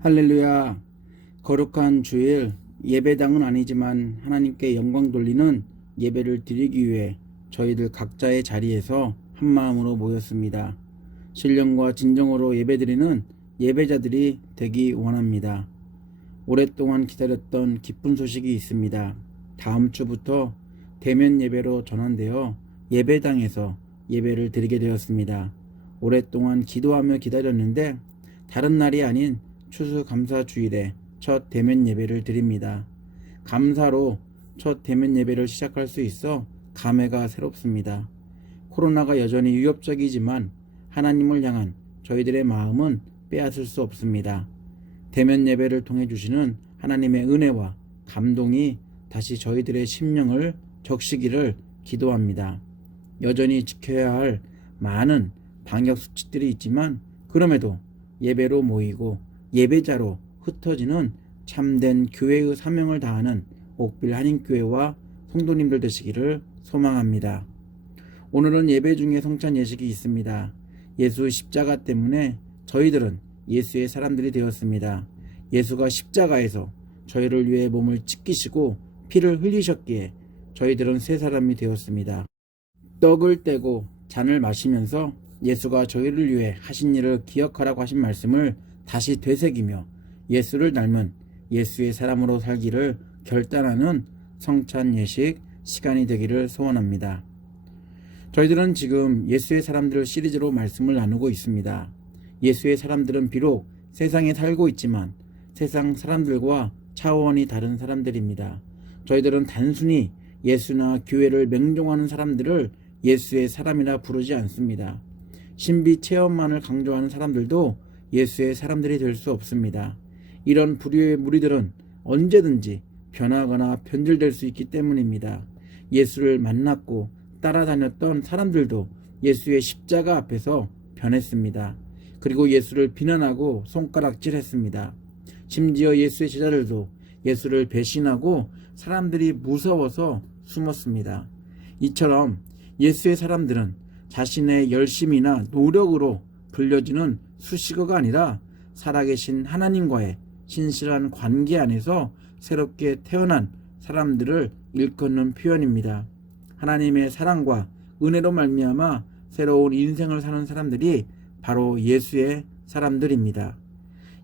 할렐루야. 거룩한 주일 예배당은 아니지만 하나님께 영광 돌리는 예배를 드리기 위해 저희들 각자의 자리에서 한마음으로 모였습니다. 신령과 진정으로 예배드리는 예배자들이 되기 원합니다. 오랫동안 기다렸던 기쁜 소식이 있습니다. 다음 주부터 대면 예배로 전환되어 예배당에서 예배를 드리게 되었습니다. 오랫동안 기도하며 기다렸는데 다른 날이 아닌 추수감사주일에 첫 대면 예배를 드립니다. 감사로 첫 대면 예배를 시작할 수 있어 감회가 새롭습니다. 코로나가 여전히 위협적이지만 하나님을 향한 저희들의 마음은 빼앗을 수 없습니다. 대면 예배를 통해 주시는 하나님의 은혜와 감동이 다시 저희들의 심령을 적시기를 기도합니다. 여전히 지켜야 할 많은 방역 수칙들이 있지만 그럼에도 예배로 모이고 예배자로 흩어지는 참된 교회의 사명을 다하는 옥빌 한인교회와 성도님들 되시기를 소망합니다. 오늘은 예배 중에 성찬 예식이 있습니다. 예수 십자가 때문에 저희들은 예수의 사람들이 되었습니다. 예수가 십자가에서 저희를 위해 몸을 찢기시고 피를 흘리셨기에 저희들은 새 사람이 되었습니다. 떡을 떼고 잔을 마시면서 예수가 저희를 위해 하신 일을 기억하라고 하신 말씀을 다시 되새기며 예수를 닮은 예수의 사람으로 살기를 결단하는 성찬 예식 시간이 되기를 소원합니다. 저희들은 지금 예수의 사람들 시리즈로 말씀을 나누고 있습니다. 예수의 사람들은 비록 세상에 살고 있지만 세상 사람들과 차원이 다른 사람들입니다. 저희들은 단순히 예수나 교회를 명종하는 사람들을 예수의 사람이라 부르지 않습니다. 신비 체험만을 강조하는 사람들도 예수의 사람들이 될 수 없습니다. 이런 부류의 무리들은 언제든지 변하거나 변질될 수 있기 때문입니다. 예수를 만났고 따라다녔던 사람들도 예수의 십자가 앞에서 변했습니다. 그리고 예수를 비난하고 손가락질했습니다. 심지어 예수의 제자들도 예수를 배신하고 사람들이 무서워서 숨었습니다. 이처럼 예수의 사람들은 자신의 열심이나 노력으로 불려지는 수식어가 아니라 살아계신 하나님과의 신실한 관계 안에서 새롭게 태어난 사람들을 일컫는 표현입니다. 하나님의 사랑과 은혜로 말미암아 새로운 인생을 사는 사람들이 바로 예수의 사람들입니다.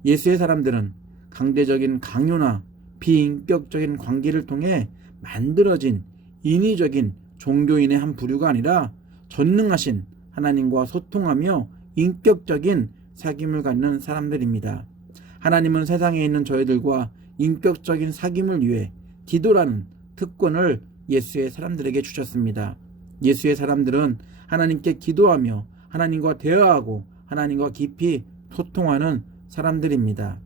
예수의 사람들은 강제적인 강요나 비인격적인 관계를 통해 만들어진 인위적인 종교인의 한 부류가 아니라 전능하신 하나님과 소통하며 인격적인 사귐을 갖는 사람들입니다. 하나님은 세상에 있는 저희들과 인격적인 사귐을 위해 기도라는 특권을 예수의 사람들에게 주셨습니다. 예수의 사람들은 하나님께 기도하며 하나님과 대화하고 하나님과 깊이 소통하는 사람들입니다.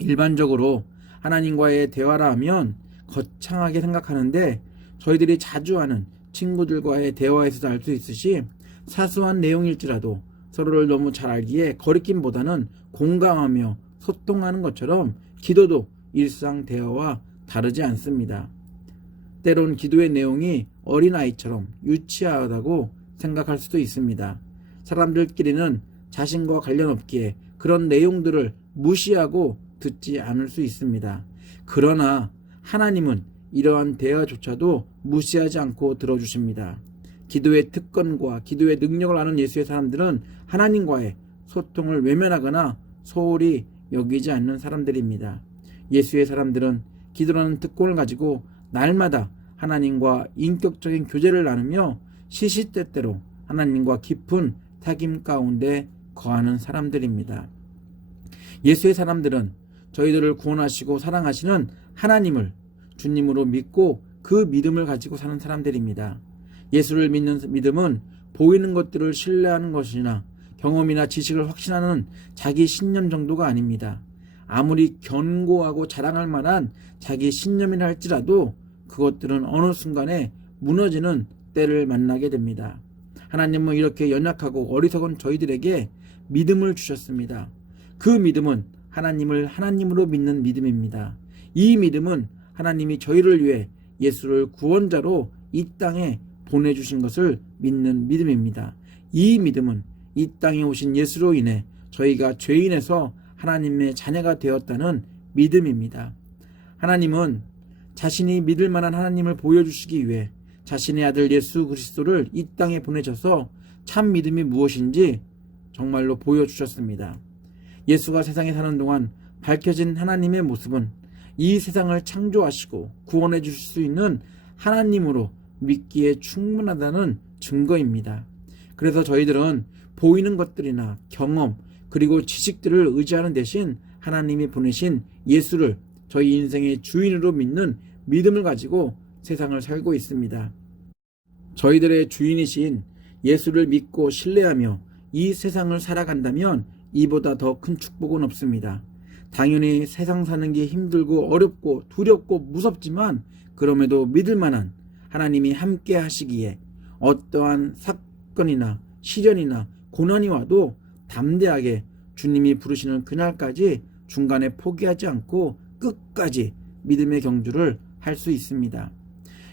일반적으로 하나님과의 대화라 하면 거창하게 생각하는데 저희들이 자주 하는 친구들과의 대화에서도 알 수 있듯이 사소한 내용일지라도 서로를 너무 잘 알기에 거리낌보다는 공감하며 소통하는 것처럼 기도도 일상 대화와 다르지 않습니다. 때론 기도의 내용이 어린아이처럼 유치하다고 생각할 수도 있습니다. 사람들끼리는 자신과 관련 없기에 그런 내용들을 무시하고 듣지 않을 수 있습니다. 그러나 하나님은 이러한 대화조차도 무시하지 않고 들어주십니다. 기도의 특권과 기도의 능력을 아는 예수의 사람들은 하나님과의 소통을 외면하거나 소홀히 여기지 않는 사람들입니다. 예수의 사람들은 기도라는 특권을 가지고 날마다 하나님과 인격적인 교제를 나누며 시시때때로 하나님과 깊은 사귐 가운데 거하는 사람들입니다. 예수의 사람들은 저희들을 구원하시고 사랑하시는 하나님을 주님으로 믿고 그 믿음을 가지고 사는 사람들입니다. 예수를 믿는 믿음은 보이는 것들을 신뢰하는 것이나 경험이나 지식을 확신하는 자기 신념 정도가 아닙니다. 아무리 견고하고 자랑할 만한 자기 신념이라 할지라도 그것들은 어느 순간에 무너지는 때를 만나게 됩니다. 하나님은 이렇게 연약하고 어리석은 저희들에게 믿음을 주셨습니다. 그 믿음은 하나님을 하나님으로 믿는 믿음입니다. 이 믿음은 하나님이 저희를 위해 예수를 구원자로 이 땅에 보내주신 것을 믿는 믿음입니다. 이 믿음은 이 땅에 오신 예수로 인해 저희가 죄인에서 하나님의 자녀가 되었다는 믿음입니다. 하나님은 자신이 믿을 만한 하나님을 보여주시기 위해 자신의 아들 예수 그리스도를 이 땅에 보내셔서 참 믿음이 무엇인지 정말로 보여주셨습니다. 예수가 세상에 사는 동안 밝혀진 하나님의 모습은 이 세상을 창조하시고 구원해 주실 수 있는 하나님으로 믿기에 충분하다는 증거입니다. 그래서 저희들은 보이는 것들이나 경험 그리고 지식들을 의지하는 대신 하나님이 보내신 예수를 저희 인생의 주인으로 믿는 믿음을 가지고 세상을 살고 있습니다. 저희들의 주인이신 예수를 믿고 신뢰하며 이 세상을 살아간다면 이보다 더 큰 축복은 없습니다. 당연히 세상 사는 게 힘들고 어렵고 두렵고 무섭지만 그럼에도 믿을 만한 하나님이 함께 하시기에 어떠한 사건이나 시련이나 고난이 와도 담대하게 주님이 부르시는 그날까지 중간에 포기하지 않고 끝까지 믿음의 경주를 할 수 있습니다.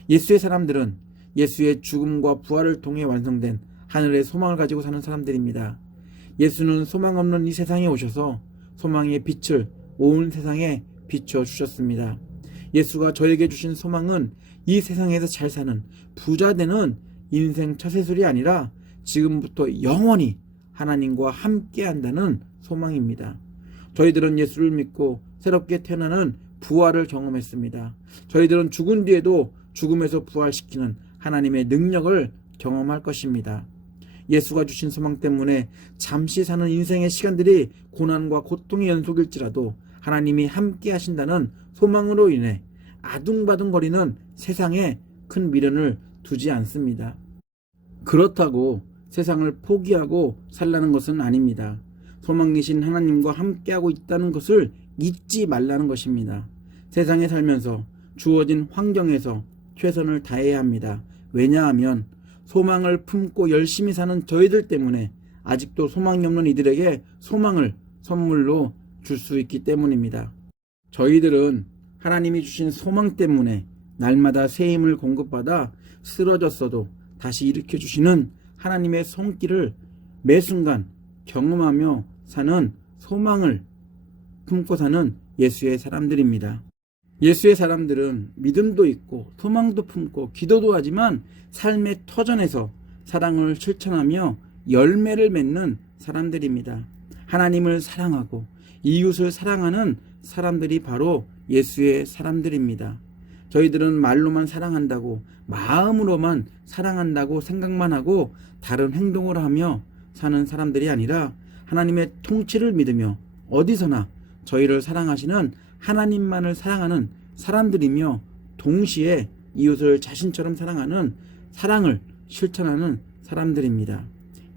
예수의 사람들은 예수의 죽음과 부활을 통해 완성된 하늘의 소망을 가지고 사는 사람들입니다. 예수는 소망 없는 이 세상에 오셔서 소망의 빛을 온 세상에 비춰주셨습니다. 예수가 저에게 주신 소망은 이 세상에서 잘 사는 부자 되는 인생 처세술이 아니라 지금부터 영원히 하나님과 함께 한다는 소망입니다. 저희들은 예수를 믿고 새롭게 태어나는 부활을 경험했습니다. 저희들은 죽은 뒤에도 죽음에서 부활시키는 하나님의 능력을 경험할 것입니다. 예수가 주신 소망 때문에 잠시 사는 인생의 시간들이 고난과 고통의 연속일지라도 하나님이 함께 하신다는 소망으로 인해 아둥바둥거리는 세상에 큰 미련을 두지 않습니다. 그렇다고 세상을 포기하고 살라는 것은 아닙니다. 소망이신 하나님과 함께하고 있다는 것을 잊지 말라는 것입니다. 세상에 살면서 주어진 환경에서 최선을 다해야 합니다. 왜냐하면 소망을 품고 열심히 사는 저희들 때문에 아직도 소망이 없는 이들에게 소망을 선물로 줄 수 있기 때문입니다. 저희들은 하나님이 주신 소망 때문에 날마다 새 힘을 공급받아 쓰러졌어도 다시 일으켜주시는 하나님의 손길을 매 순간 경험하며 사는 소망을 품고 사는 예수의 사람들입니다. 예수의 사람들은 믿음도 있고 소망도 품고 기도도 하지만 삶의 터전에서 사랑을 실천하며 열매를 맺는 사람들입니다. 하나님을 사랑하고 이웃을 사랑하는 사람들이 바로 예수의 사람들입니다. 저희들은 말로만 사랑한다고 마음으로만 사랑한다고 생각만 하고 다른 행동을 하며 사는 사람들이 아니라 하나님의 통치를 믿으며 어디서나 저희를 사랑하시는 하나님만을 사랑하는 사람들이며 동시에 이웃을 자신처럼 사랑하는 사랑을 실천하는 사람들입니다.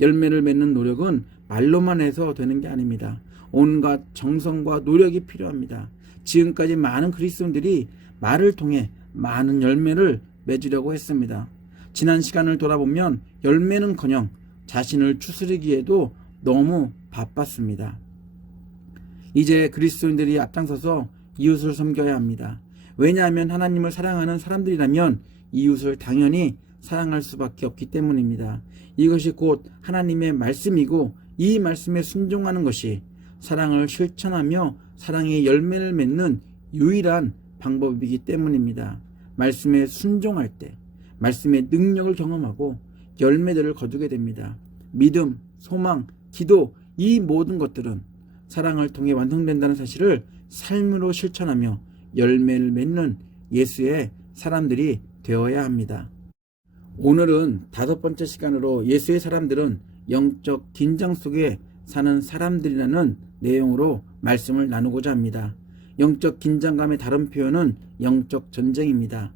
열매를 맺는 노력은 말로만 해서 되는 게 아닙니다. 온갖 정성과 노력이 필요합니다. 지금까지 많은 그리스도인들이 말을 통해 많은 열매를 맺으려고 했습니다. 지난 시간을 돌아보면 열매는커녕 자신을 추스리기에도 너무 바빴습니다. 이제 그리스도인들이 앞장서서 이웃을 섬겨야 합니다. 왜냐하면 하나님을 사랑하는 사람들이라면 이웃을 당연히 사랑할 수밖에 없기 때문입니다. 이것이 곧 하나님의 말씀이고 이 말씀에 순종하는 것이 사랑을 실천하며 사랑의 열매를 맺는 유일한 방법이기 때문입니다. 말씀에 순종할 때 말씀의 능력을 경험하고 열매들을 거두게 됩니다. 믿음, 소망, 기도 이 모든 것들은 사랑을 통해 완성된다는 사실을 삶으로 실천하며 열매를 맺는 예수의 사람들이 되어야 합니다. 오늘은 5번째 시간으로 예수의 사람들은 영적 긴장 속에 사는 사람들이라는 내용으로 말씀을 나누고자 합니다. 영적 긴장감의 다른 표현은 영적 전쟁입니다.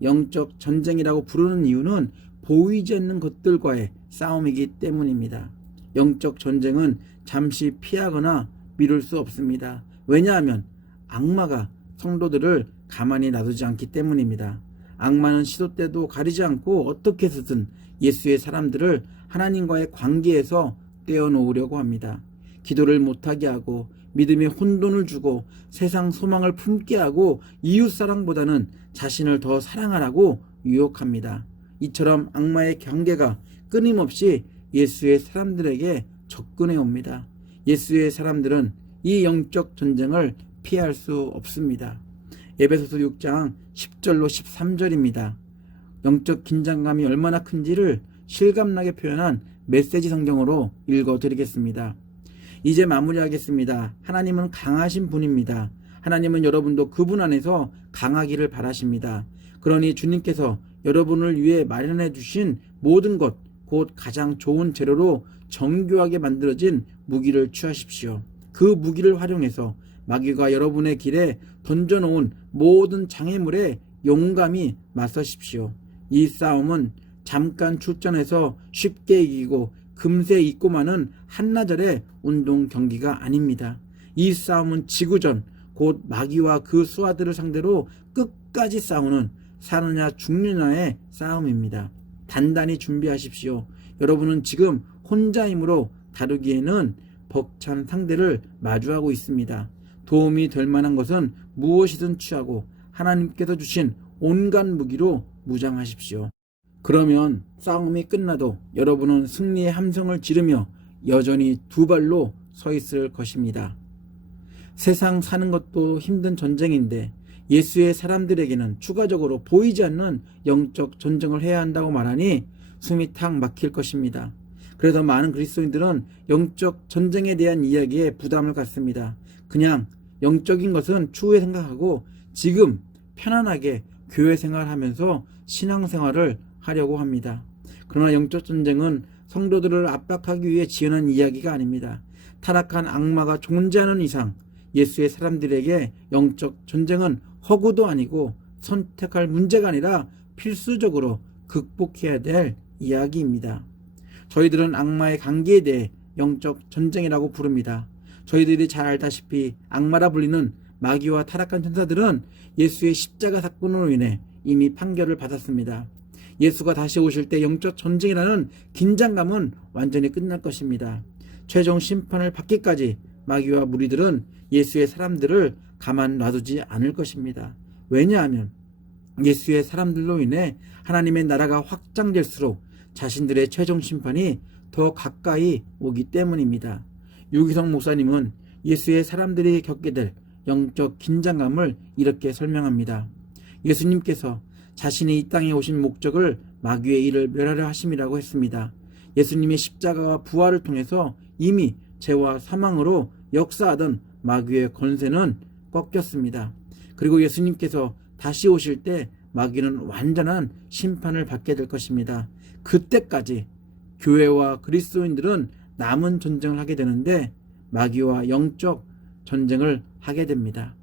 영적 전쟁이라고 부르는 이유는 보이지 않는 것들과의 싸움이기 때문입니다. 영적 전쟁은 잠시 피하거나 미룰 수 없습니다. 왜냐하면 악마가 성도들을 가만히 놔두지 않기 때문입니다. 악마는 시도 때도 가리지 않고 어떻게 해서든 예수의 사람들을 하나님과의 관계에서 떼어놓으려고 합니다. 기도를 못하게 하고 믿음에 혼돈을 주고 세상 소망을 품게 하고 이웃사랑보다는 자신을 더 사랑하라고 유혹합니다. 이처럼 악마의 경계가 끊임없이 예수의 사람들에게 접근해 옵니다. 예수의 사람들은 이 영적 전쟁을 피할 수 없습니다. 에베소서 6장 10절로 13절입니다. 영적 긴장감이 얼마나 큰지를 실감나게 표현한 메시지 성경으로 읽어드리겠습니다. 이제 마무리하겠습니다. 하나님은 강하신 분입니다. 하나님은 여러분도 그분 안에서 강하기를 바라십니다. 그러니 주님께서 여러분을 위해 마련해 주신 모든 것, 곧 가장 좋은 재료로 정교하게 만들어진 무기를 취하십시오. 그 무기를 활용해서 마귀가 여러분의 길에 던져놓은 모든 장애물에 용감히 맞서십시오. 이 싸움은 잠깐 출전해서 쉽게 이기고 금세 잊고 마는 한나절의 운동 경기가 아닙니다. 이 싸움은 지구전, 곧 마귀와 그 수하들을 상대로 끝까지 싸우는 사느냐 죽느냐의 싸움입니다. 단단히 준비하십시오. 여러분은 지금 혼자이므로 다루기에는 벅찬 상대를 마주하고 있습니다. 도움이 될 만한 것은 무엇이든 취하고 하나님께서 주신 온갖 무기로 무장하십시오. 그러면 싸움이 끝나도 여러분은 승리의 함성을 지르며 여전히 두 발로 서 있을 것입니다. 세상 사는 것도 힘든 전쟁인데 예수의 사람들에게는 추가적으로 보이지 않는 영적 전쟁을 해야 한다고 말하니 숨이 탁 막힐 것입니다. 그래서 많은 그리스도인들은 영적 전쟁에 대한 이야기에 부담을 갖습니다. 그냥 영적인 것은 추후에 생각하고 지금 편안하게 교회 생활하면서 신앙생활을 하려고 합니다. 그러나 영적 전쟁은 성도들을 압박하기 위해 지어낸 이야기가 아닙니다. 타락한 악마가 존재하는 이상 예수의 사람들에게 영적 전쟁은 허구도 아니고 선택할 문제가 아니라 필수적으로 극복해야 될 이야기입니다. 저희들은 악마의 관계에 대해 영적 전쟁이라고 부릅니다. 저희들이 잘 알다시피 악마라 불리는 마귀와 타락한 천사들은 예수의 십자가 사건으로 인해 이미 판결을 받았습니다. 예수가 다시 오실 때 영적 전쟁이라는 긴장감은 완전히 끝날 것입니다. 최종 심판을 받기까지 마귀와 무리들은 예수의 사람들을 가만 놔두지 않을 것입니다. 왜냐하면 예수의 사람들로 인해 하나님의 나라가 확장될수록 자신들의 최종 심판이 더 가까이 오기 때문입니다. 유기성 목사님은 예수의 사람들이 겪게 될 영적 긴장감을 이렇게 설명합니다. 예수님께서 자신이 이 땅에 오신 목적을 마귀의 일을 멸하려 하심이라고 했습니다. 예수님의 십자가와 부활을 통해서 이미 죄와 사망으로 역사하던 마귀의 권세는 꺾였습니다. 그리고 예수님께서 다시 오실 때 마귀는 완전한 심판을 받게 될 것입니다. 그때까지 교회와 그리스도인들은 남은 전쟁을 하게 되는데 마귀와 영적 전쟁을 하게 됩니다.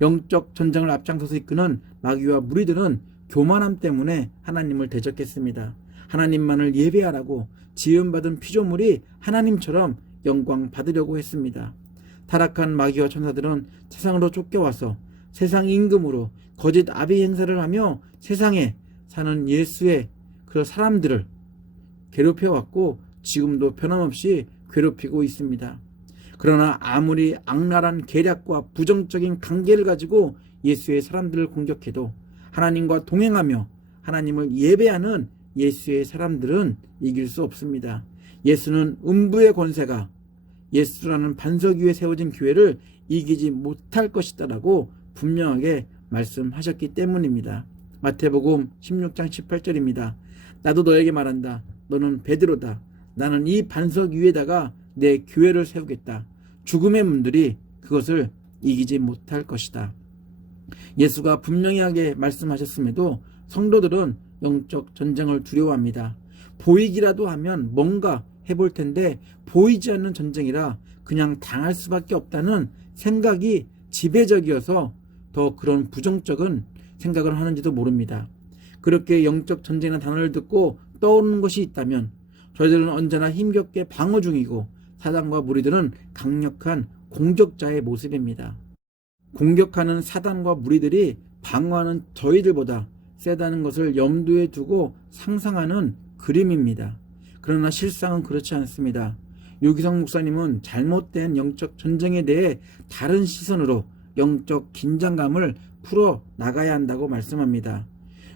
영적 전쟁을 앞장서서 이끄는 마귀와 무리들은 교만함 때문에 하나님을 대적했습니다. 하나님만을 예배하라고 지음받은 피조물이 하나님처럼 영광 받으려고 했습니다. 타락한 마귀와 천사들은 세상으로 쫓겨와서 세상 임금으로 거짓 아비 행사를 하며 세상에 사는 예수의 그 사람들을 괴롭혀왔고 지금도 변함없이 괴롭히고 있습니다. 그러나 아무리 악랄한 계략과 부정적인 관계를 가지고 예수의 사람들을 공격해도 하나님과 동행하며 하나님을 예배하는 예수의 사람들은 이길 수 없습니다. 예수는 음부의 권세가 예수라는 반석 위에 세워진 교회를 이기지 못할 것이다라고 분명하게 말씀하셨기 때문입니다. 마태복음 16장 18절입니다. 나도 너에게 말한다. 너는 베드로다. 나는 이 반석 위에다가 내 교회를 세우겠다. 죽음의 문들이 그것을 이기지 못할 것이다. 예수가 분명하게 말씀하셨음에도 성도들은 영적 전쟁을 두려워합니다. 보이기라도 하면 뭔가 해볼 텐데 보이지 않는 전쟁이라 그냥 당할 수밖에 없다는 생각이 지배적이어서 더 그런 부정적인 생각을 하는지도 모릅니다. 그렇게 영적 전쟁이라는 단어를 듣고 떠오르는 것이 있다면 저희들은 언제나 힘겹게 방어 중이고 사단과 무리들은 강력한 공격자의 모습입니다. 공격하는 사단과 무리들이 방어하는 저희들보다 세다는 것을 염두에 두고 상상하는 그림입니다. 그러나 실상은 그렇지 않습니다. 유기성 목사님은 잘못된 영적 전쟁에 대해 다른 시선으로 영적 긴장감을 풀어 나가야 한다고 말씀합니다.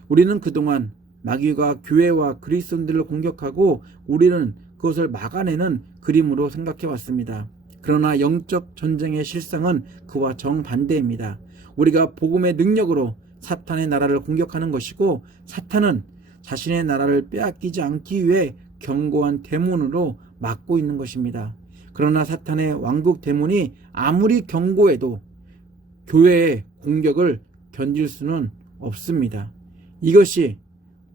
우리는 그동안 마귀가 교회와 그리스도인들을 공격하고 우리는 그것을 막아내는 그림으로 생각해 왔습니다. 그러나 영적 전쟁의 실상은 그와 정반대입니다. 우리가 복음의 능력으로 사탄의 나라를 공격하는 것이고, 사탄은 자신의 나라를 빼앗기지 않기 위해 견고한 대문으로 막고 있는 것입니다. 그러나 사탄의 왕국 대문이 아무리 견고해도 교회의 공격을 견딜 수는 없습니다. 이것이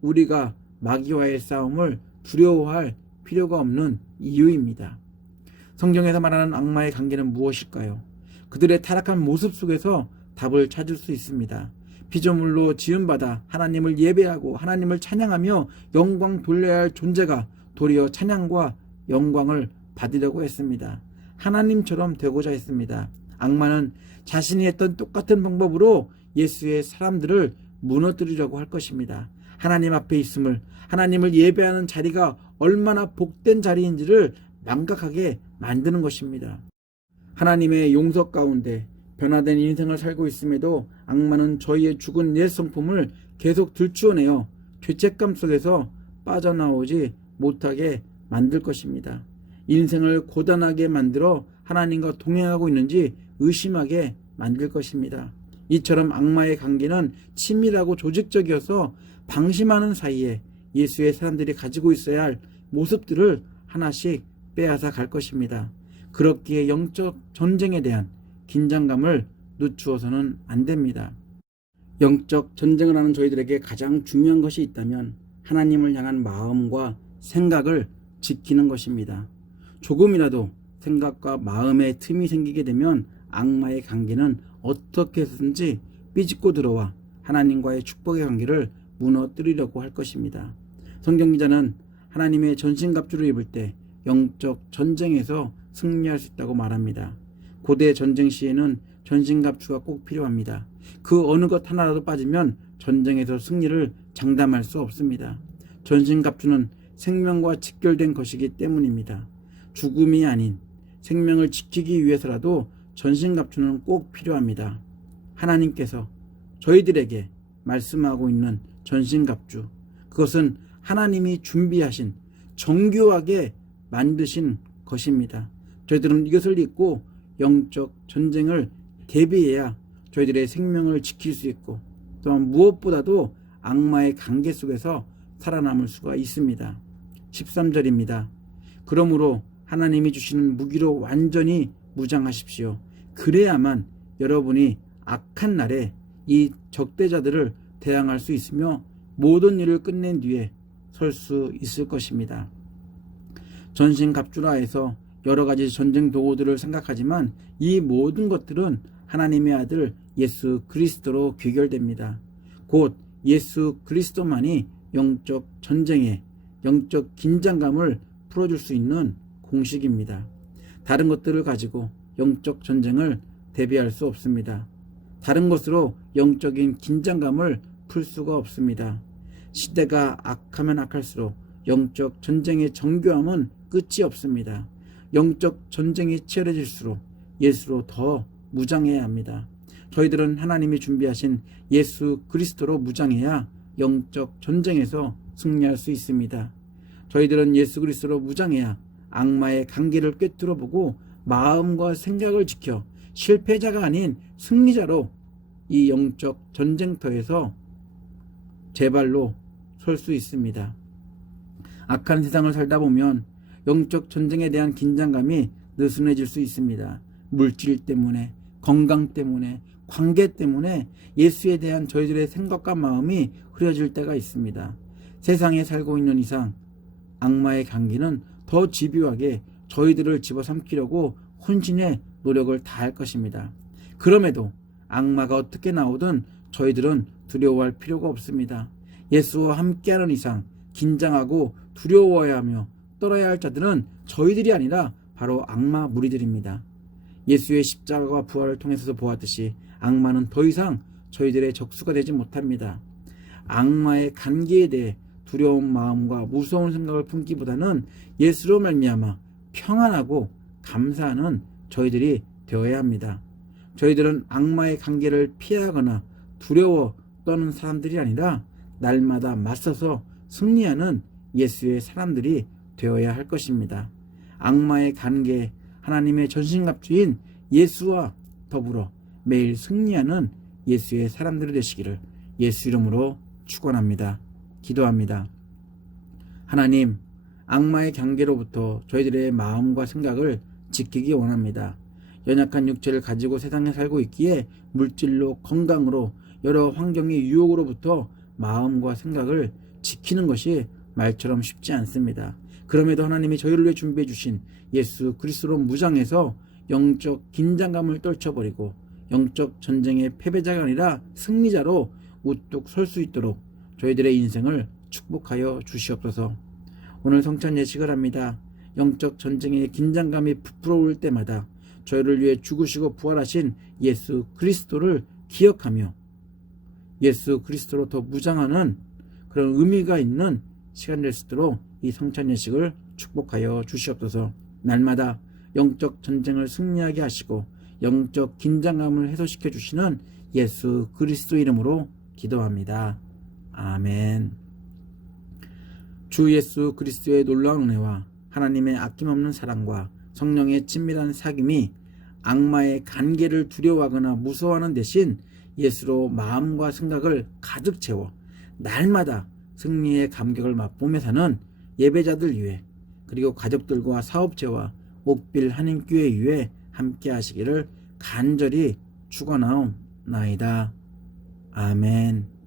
우리가 마귀와의 싸움을 두려워할 필요가 없는 이유입니다. 성경에서 말하는 악마의 관계는 무엇일까요? 그들의 타락한 모습 속에서 답을 찾을 수 있습니다. 피조물로 지음받아 하나님을 예배하고 하나님을 찬양하며 영광 돌려야 할 존재가 도리어 찬양과 영광을 받으려고 했습니다. 하나님처럼 되고자 했습니다. 악마는 자신이 했던 똑같은 방법으로 예수의 사람들을 무너뜨리려고 할 것입니다. 하나님 앞에 있음을, 하나님을 예배하는 자리가 얼마나 복된 자리인지를 망각하게 만드는 것입니다. 하나님의 용서 가운데 변화된 인생을 살고 있음에도 악마는 저희의 죽은 옛 성품을 계속 들추어내어 죄책감 속에서 빠져나오지 못하게 만들 것입니다. 인생을 고단하게 만들어 하나님과 동행하고 있는지 의심하게 만들 것입니다. 이처럼 악마의 관계는 치밀하고 조직적이어서 방심하는 사이에 예수의 사람들이 가지고 있어야 할 모습들을 하나씩 빼앗아 갈 것입니다. 그렇기에 영적 전쟁에 대한 긴장감을 늦추어서는 안 됩니다. 영적 전쟁을 하는 저희들에게 가장 중요한 것이 있다면 하나님을 향한 마음과 생각을 지키는 것입니다. 조금이라도 생각과 마음의 틈이 생기게 되면 악마의 관계는 어떻게 해서든지 삐집고 들어와 하나님과의 축복의 관계를 무너뜨리려고 할 것입니다. 성경기자는 하나님의 전신갑주를 입을 때 영적 전쟁에서 승리할 수 있다고 말합니다. 고대 전쟁 시에는 전신갑주가 꼭 필요합니다. 그 어느 것 하나라도 빠지면 전쟁에서 승리를 장담할 수 없습니다. 전신갑주는 생명과 직결된 것이기 때문입니다. 죽음이 아닌 생명을 지키기 위해서라도 전신갑주는 꼭 필요합니다. 하나님께서 저희들에게 말씀하고 있는 전신갑주, 그것은 하나님이 준비하신 정교하게 만드신 것입니다. 저희들은 이것을 입고 영적 전쟁을 대비해야 저희들의 생명을 지킬 수 있고, 또한 무엇보다도 악마의 관계 속에서 살아남을 수가 있습니다. 13절입니다. 그러므로 하나님이 주시는 무기로 완전히 무장하십시오. 그래야만 여러분이 악한 날에 이 적대자들을 대항할 수 있으며 모든 일을 끝낸 뒤에 설 수 있을 것입니다. 전신갑주라 해서 여러 가지 전쟁 도구들을 생각하지만 이 모든 것들은 하나님의 아들 예수 그리스도로 귀결됩니다. 곧 예수 그리스도만이 영적 전쟁에 영적 긴장감을 풀어줄 수 있는 공식입니다. 다른 것들을 가지고 영적 전쟁을 대비할 수 없습니다. 다른 것으로 영적인 긴장감을 풀 수가 없습니다. 시대가 악하면 악할수록 영적 전쟁의 정교함은 끝이 없습니다. 영적 전쟁이 치열해질수록 예수로 더 무장해야 합니다. 저희들은 하나님이 준비하신 예수 그리스도로 무장해야 영적 전쟁에서 승리할 수 있습니다. 저희들은 예수 그리스도로 무장해야 악마의 관계를 꿰뚫어 보고 마음과 생각을 지켜 실패자가 아닌 승리자로 이 영적 전쟁터에서 제 발로 설 수 있습니다. 악한 세상을 살다 보면 영적 전쟁에 대한 긴장감이 느슨해질 수 있습니다. 물질 때문에, 건강 때문에, 관계 때문에 예수에 대한 저희들의 생각과 마음이 흐려질 때가 있습니다. 세상에 살고 있는 이상 악마의 관계는 더 집요하게 저희들을 집어삼키려고 혼신의 노력을 다할 것입니다. 그럼에도 악마가 어떻게 나오든 저희들은 두려워할 필요가 없습니다. 예수와 함께하는 이상 긴장하고 두려워해야 하며 떨어야 할 자들은 저희들이 아니라 바로 악마 무리들입니다. 예수의 십자가와 부활을 통해서 보았듯이 악마는 더 이상 저희들의 적수가 되지 못합니다. 악마의 관계에 대해 두려운 마음과 무서운 생각을 품기보다는 예수로 말미암아 평안하고 감사하는 저희들이 되어야 합니다. 저희들은 악마의 관계를 피하거나 두려워 떠는 사람들이 아니라 날마다 맞서서 승리하는 예수의 사람들이 되어야 할 것입니다. 악마의 관계, 하나님의 전신갑주인 예수와 더불어 매일 승리하는 예수의 사람들이 되시기를 예수 이름으로 축원합니다. 기도합니다. 하나님, 악마의 경계로부터 저희들의 마음과 생각을 지키기 원합니다. 연약한 육체를 가지고 세상에 살고 있기에 물질로, 건강으로, 여러 환경의 유혹으로부터 마음과 생각을 지키는 것이 말처럼 쉽지 않습니다. 그럼에도 하나님이 저희를 위해 준비해 주신 예수 그리스도로 무장해서 영적 긴장감을 떨쳐버리고 영적 전쟁의 패배자가 아니라 승리자로 우뚝 설 수 있도록 저희들의 인생을 축복하여 주시옵소서. 오늘 성찬 예식을 합니다. 영적 전쟁의 긴장감이 부풀어 올 때마다 저희를 위해 죽으시고 부활하신 예수 그리스도를 기억하며 예수 그리스도로 더 무장하는 그런 의미가 있는 시간 될 수 있도록 이 성찬 예식을 축복하여 주시옵소서. 날마다 영적 전쟁을 승리하게 하시고 영적 긴장감을 해소시켜 주시는 예수 그리스도 이름으로 기도합니다. 아멘. 주 예수 그리스도의 놀라운 은혜와 하나님의 아낌없는 사랑과 성령의 친밀한 사귐이 악마의 간계를 두려워하거나 무서워하는 대신 예수로 마음과 생각을 가득 채워 날마다 승리의 감격을 맛보며 사는 예배자들 위해 그리고 가족들과 사업체와 옥빌 한인교회 위해 함께 하시기를 간절히 축원하옵나이다. 아멘.